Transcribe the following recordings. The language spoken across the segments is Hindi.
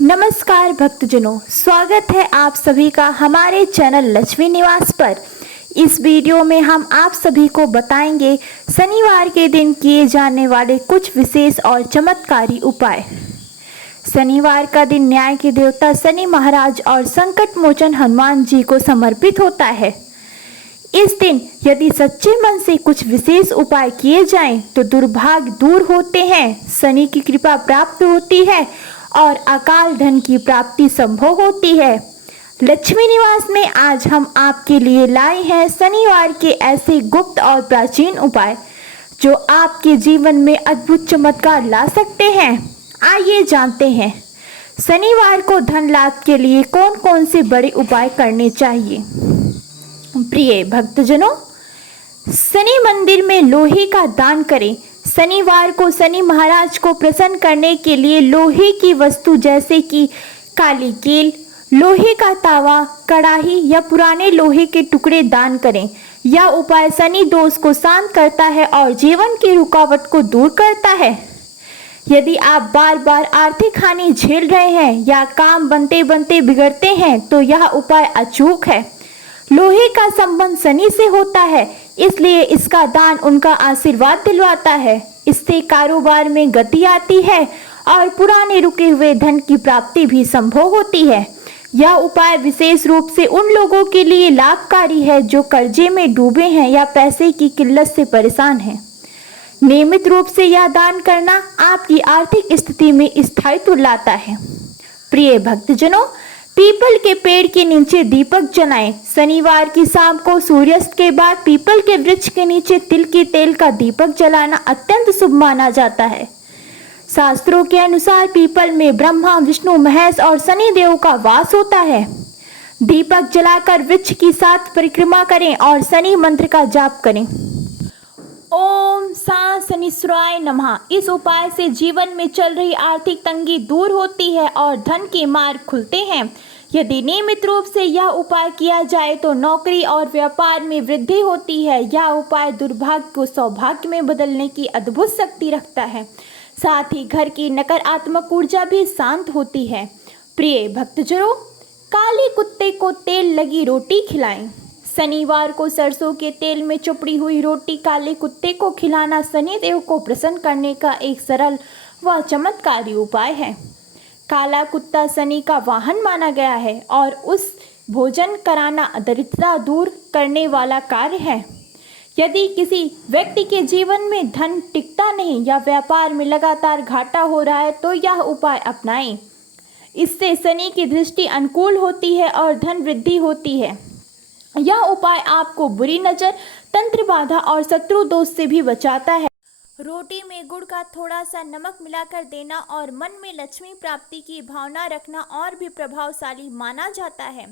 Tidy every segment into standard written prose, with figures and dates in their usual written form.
नमस्कार भक्तजनों, स्वागत है आप सभी का हमारे चैनल लक्ष्मी निवास पर। इस वीडियो में हम आप सभी को बताएंगे शनिवार के दिन किए जाने वाले कुछ विशेष और चमत्कारी उपाय। शनिवार का दिन न्याय के देवता शनि महाराज और संकट मोचन हनुमान जी को समर्पित होता है। इस दिन यदि सच्चे मन से कुछ विशेष उपाय किए जाएं तो दुर्भाग्य दूर होते हैं, शनि की कृपा प्राप्त होती है और अकाल धन की प्राप्ति संभव होती है। लक्ष्मी निवास में आज हम आपके लिए लाए हैं शनिवार के ऐसे गुप्त और प्राचीन उपाय जो आपके जीवन में अद्भुत चमत्कार ला सकते हैं। आइए जानते हैं शनिवार को धन लाभ के लिए कौन कौन से बड़े उपाय करने चाहिए। प्रिय भक्तजनों, शनि मंदिर में लोहे का दान करें। शनिवार को शनि महाराज को प्रसन्न करने के लिए लोहे की वस्तु जैसे कि काली कील, लोहे का तावा, कड़ाही या पुराने लोहे के टुकड़े दान करें। यह उपाय शनि दोष को शांत करता है और जीवन की रुकावट को दूर करता है। यदि आप बार बार आर्थिक हानि झेल रहे हैं या काम बनते बनते बिगड़ते हैं तो यह उपाय अचूक है। लोहे का संबंध शनि से होता है, इसलिए इसका दान उनका आशीर्वाद दिलवाता है। इससे कारोबार में गति आती है और पुराने रुके हुए धन की प्राप्ति भी संभव होती है। यह उपाय विशेष रूप से उन लोगों के लिए लाभकारी है जो कर्जे में डूबे हैं या पैसे की किल्लत से परेशान हैं। नियमित रूप से यह दान करना आपकी आर्थिक स्थिति में स्थायित्व लाता है। प्रिय भक्तजनों, पीपल के पेड़ के नीचे दीपक जलाएं। शनिवार की शाम को सूर्यास्त के बाद पीपल के वृक्ष के नीचे तिल के तेल का दीपक जलाना अत्यंत शुभ माना जाता है। शास्त्रों के अनुसार पीपल में ब्रह्मा, विष्णु, महेश और शनि देव का वास होता है। दीपक जलाकर वृक्ष की 7 परिक्रमा करें और शनि मंत्र का जाप करें। ओम सा शनिश्चराय नमः। इस उपाय से जीवन में चल रही आर्थिक तंगी दूर होती है और धन के मार्ग खुलते हैं। यदि नियमित रूप से यह उपाय किया जाए तो नौकरी और व्यापार में वृद्धि होती है। यह उपाय दुर्भाग्य को सौभाग्य में बदलने की अद्भुत शक्ति रखता है। साथ ही घर की नकारात्मक ऊर्जा भी शांत होती है। प्रिय भक्तजनों, काले कुत्ते को तेल लगी रोटी खिलाएं। शनिवार को सरसों के तेल में चुपड़ी हुई रोटी काले कुत्ते को खिलाना शनि देव को प्रसन्न करने का एक सरल व चमत्कारी उपाय है। काला कुत्ता शनि का वाहन माना गया है और उस भोजन कराना दरिद्रता दूर करने वाला कार्य है। यदि किसी व्यक्ति के जीवन में धन टिकता नहीं या व्यापार में लगातार घाटा हो रहा है तो यह उपाय अपनाएं। इससे शनि की दृष्टि अनुकूल होती है और धन वृद्धि होती है। यह उपाय आपको बुरी नजर, तंत्र बाधा और शत्रु दोष से भी बचाता है। रोटी में गुड़ का थोड़ा सा नमक मिलाकर देना और मन में लक्ष्मी प्राप्ति की भावना रखना और भी प्रभावशाली माना जाता है।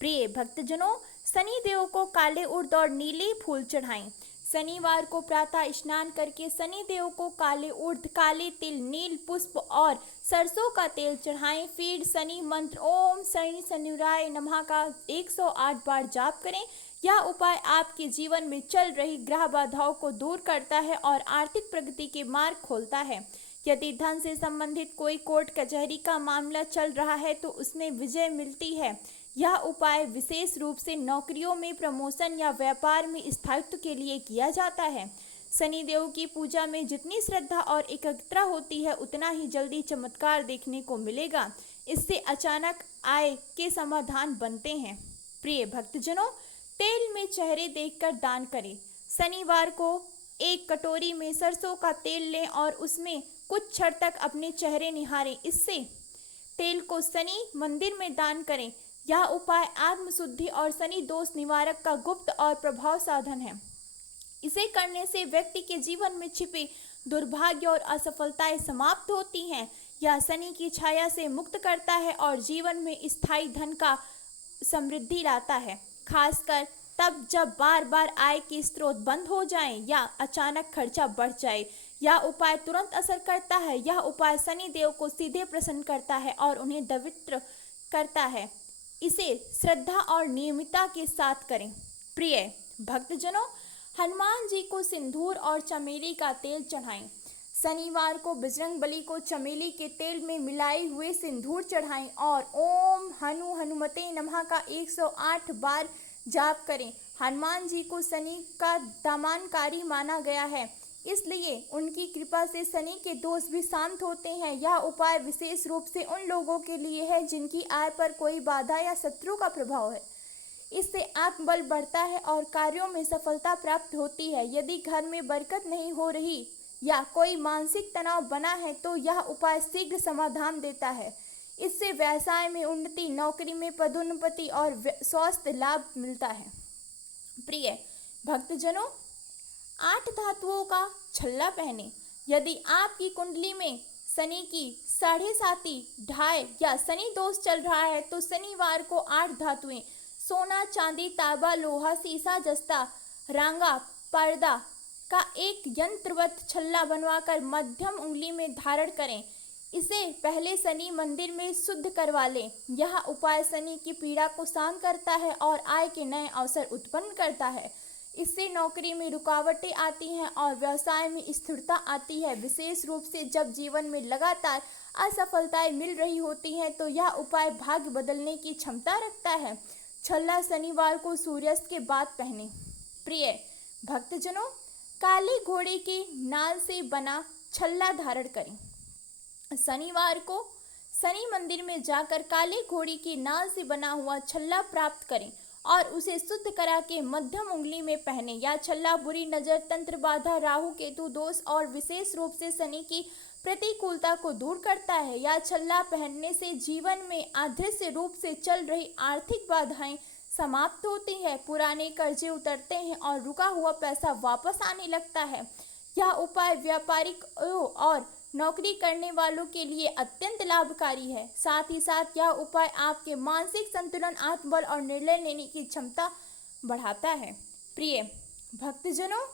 प्रिय भक्तजनों, शनि देव को काले उड़द और नीले फूल चढ़ाएं। शनिवार को प्रातः स्नान करके शनि देव को काले उड़द, काले तिल, नील पुष्प और सरसों का तेल चढ़ाएं। फिर शनि मंत्र ओम शनि शनिराय नमः का 108 बार जाप करें। यह उपाय आपके जीवन में चल रही ग्रह बाधाओं को दूर करता है और आर्थिक प्रगति के मार्ग खोलता है। यदि धन से संबंधित कोई कोर्ट कचहरी का मामला चल रहा है तो उसमें विजय मिलती है। यह उपाय विशेष रूप से नौकरियों में प्रमोशन या व्यापार में स्थायित्व के लिए किया जाता है। शनि देव की पूजा में जितनी श्रद्धा और एकाग्रता होती है उतना ही जल्दी चमत्कार देखने को मिलेगा। इससे अचानक आय के समाधान बनते हैं। प्रिय भक्तजनों, तेल में चेहरे देखकर दान करें। शनिवार को एक कटोरी में सरसों का तेल लें और उसमें कुछ क्षण तक अपने चेहरे निहारें। इससे तेल को शनि मंदिर में दान करें। यह उपाय आत्मशुद्धि और शनि दोष निवारक का गुप्त और प्रभाव साधन है। इसे करने से व्यक्ति के जीवन में छिपे दुर्भाग्य और असफलताएं समाप्त होती हैं। यह शनि की छाया से मुक्त करता है और जीवन में स्थायी धन का समृद्धि लाता है, खासकर तब जब बार बार आय के स्रोत बंद हो जाएं या अचानक खर्चा बढ़ जाए। यह उपाय तुरंत असर करता है। यह उपाय शनि देव को सीधे प्रसन्न करता है और उन्हें पवित्र करता है। इसे श्रद्धा और नियमितता के साथ करें। प्रिय भक्तजनों, हनुमान जी को सिंदूर और चमेली का तेल चढ़ाएं। शनिवार को बजरंगबली को चमेली के तेल में मिलाए हुए सिंदूर चढ़ाएं और ओम हनुमते नमः का 108 बार जाप करें। हनुमान जी को शनि का दमनकारी माना गया है, इसलिए उनकी कृपा से शनि के दोष भी शांत होते हैं। यह उपाय विशेष रूप से उन लोगों के लिए है जिनकी आय पर कोई बाधा या शत्रु का प्रभाव है। इससे आत्मबल बढ़ता है और कार्यों में सफलता प्राप्त होती है। यदि घर में बरकत नहीं हो रही या कोई मानसिक तनाव बना है तो यह उपाय शीघ्र समाधान देता है। इससे व्यवसाय में उन्नति, नौकरी में पदोन्नति और स्वास्थ्य लाभ मिलता है। प्रिय भक्तजनों, 8 धातुओं का छल्ला पहने। यदि आपकी कुंडली में शनि की 7.5 ढाई या शनि दोष चल रहा है तो शनिवार को 8 धातुएं सोना, चांदी, तांबा, लोहा, सीसा, जस्ता, रांगा, पर्दा का एक यंत्रवत छल्ला बनवाकर मध्यम उंगली में धारण करें। इसे पहले शनि मंदिर में शुद्ध करवा लें। यह उपाय शनि की पीड़ा को शांत करता है और आय के नए अवसर उत्पन्न करता है। इससे नौकरी में रुकावटें आती हैं और व्यवसाय में स्थिरता आती है। विशेष रूप से जब जीवन में लगातार असफलताएं मिल रही होती हैं तो यह उपाय भाग्य बदलने की क्षमता रखता है। छल्ला शनिवार को सूर्यास्त के बाद पहने। प्रिय भक्तजनों, काले घोड़े के नाल से बना छल्ला धारण करें। शनिवार को शनि मंदिर में जाकर काले घोड़ी की नाल से बना हुआ छल्ला प्राप्त करें और उसे शुद्ध करा के मध्यम उंगली में पहने। यह छल्ला बुरी नजर, तंत्र बाधा, राहु केतु दोष और विशेष रूप से शनि की प्रतिकूलता को दूर करता है। यह छल्ला पहनने से जीवन में अदृश्य रूप से चल रही आर्थिक बाधाएं समाप्त होती है, पुराने कर्जे उतरते हैं और रुका हुआ पैसा वापस आने लगता है। यह उपाय व्यापारिक और नौकरी करने वालों के लिए अत्यंत लाभकारी है। साथ ही साथ यह उपाय आपके मानसिक संतुलन, आत्मबल और निर्णय लेने की क्षमता बढ़ाता है। प्रिय भक्तजनों,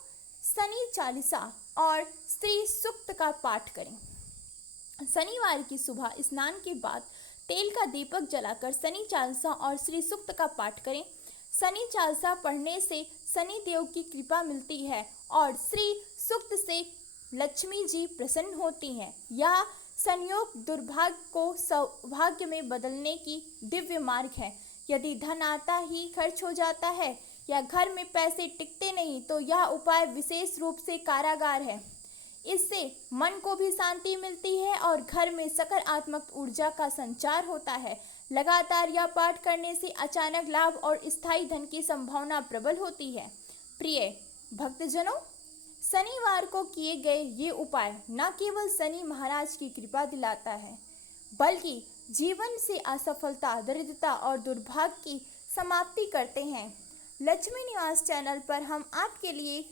शनि चालीसा और श्री सूक्त का पाठ करें। शनिवार की सुबह स्नान के बाद तेल का दीपक जलाकर शनि चालीसा और श्री सूक्त का पाठ करें। शनि चालीसा पढ़ने से शनि देव की कृपा मिलती है और श्री सूक्त से लक्ष्मी जी प्रसन्न होती हैं। यह संयोग दुर्भाग्य को सौभाग्य में बदलने की दिव्य मार्ग है। यदि धन आता ही खर्च हो जाता है या घर में पैसे टिकते नहीं तो यह उपाय विशेष रूप से कारागार है। इससे मन को भी शांति मिलती है और घर में सकारात्मक ऊर्जा का संचार होता है। लगातार यह पाठ करने से अचानक लाभ और स्थायी धन की संभावना प्रबल होती है। प्रिय भक्तजनों, शनिवार को किए गए ये उपाय न केवल शनि महाराज की कृपा दिलाता है बल्कि जीवन से असफलता, दरिद्रता और दुर्भाग्य की समाप्ति करते हैं। लक्ष्मी निवास चैनल पर हम आपके लिए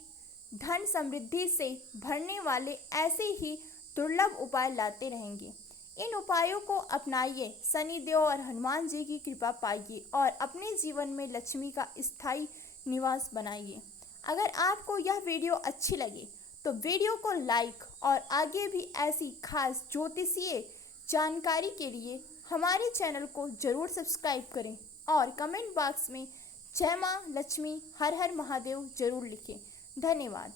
धन समृद्धि से भरने वाले ऐसे ही दुर्लभ उपाय लाते रहेंगे। इन उपायों को अपनाइए, शनिदेव और हनुमान जी की कृपा पाइए और अपने जीवन में लक्ष्मी का स्थायी निवास बनाइए। अगर आपको यह वीडियो अच्छी लगे तो वीडियो को लाइक और आगे भी ऐसी खास ज्योतिषीय जानकारी के लिए हमारे चैनल को जरूर सब्सक्राइब करें और कमेंट बॉक्स में जय मां लक्ष्मी, हर हर महादेव जरूर लिखें। धन्यवाद।